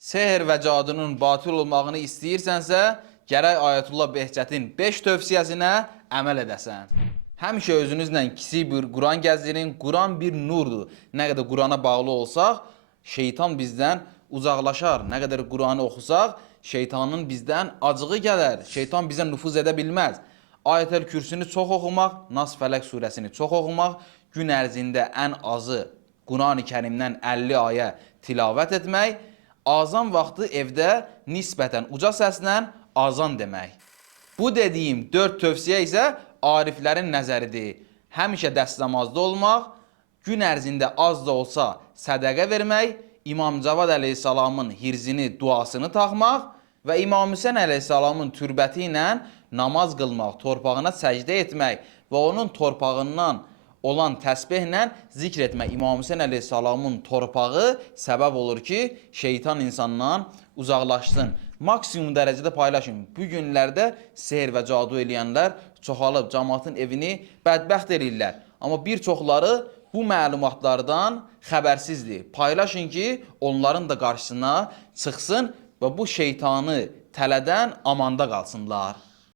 Sehr və cadının batıl olmağını istəyirsənsə, gərək Ayətullah Behçətin 5 tövsiyəsinə əməl edəsən. Həmişə özünüzlə kiçik bir Quran gəzdirin. Quran bir nurdur. Nə qədər Qurana bağlı olsaq, şeytan bizdən uzaqlaşar. Nə qədər Quranı oxusaq, şeytanın bizdən acığı gələr. Şeytan bizə nüfuz edə bilməz. Ayətəl Kürsünü çox oxumaq, Nas Fələq surəsini çox oxumaq, gün ərzində ən azı Quran-ı Kərimdən 50 ayə tilavət etmək, azan vaxtı evdə nisbətən uca səslə azan demək. Bu dediyim 4 tövsiyə isə ariflərin nəzəridir. Həmişə dəst namazda olmaq, gün ərzində az da olsa sədəqə vermək, İmam Cavad əleyhissalamın hirzini, duasını taxmaq və İmam Hüseyn əleyhissalamın türbəti ilə namaz qılmaq, torpağına səcdə etmək və onun torpağından olan təsbihlə zikr etmək. İmam Hüseyn əleyhissalamın torpağı səbəb olur ki, şeytan insandan uzaqlaşsın. Maksimum dərəcədə paylaşın. Bu günlərdə sehr və cadu eləyənlər çoxalıb cəmaatın evini bədbəxt eləyirlər. Amma bir çoxları bu məlumatlardan xəbərsizdir. Paylaşın ki, onların da qarşısına çıxsın və bu şeytanı tələdən amanda qalsınlar.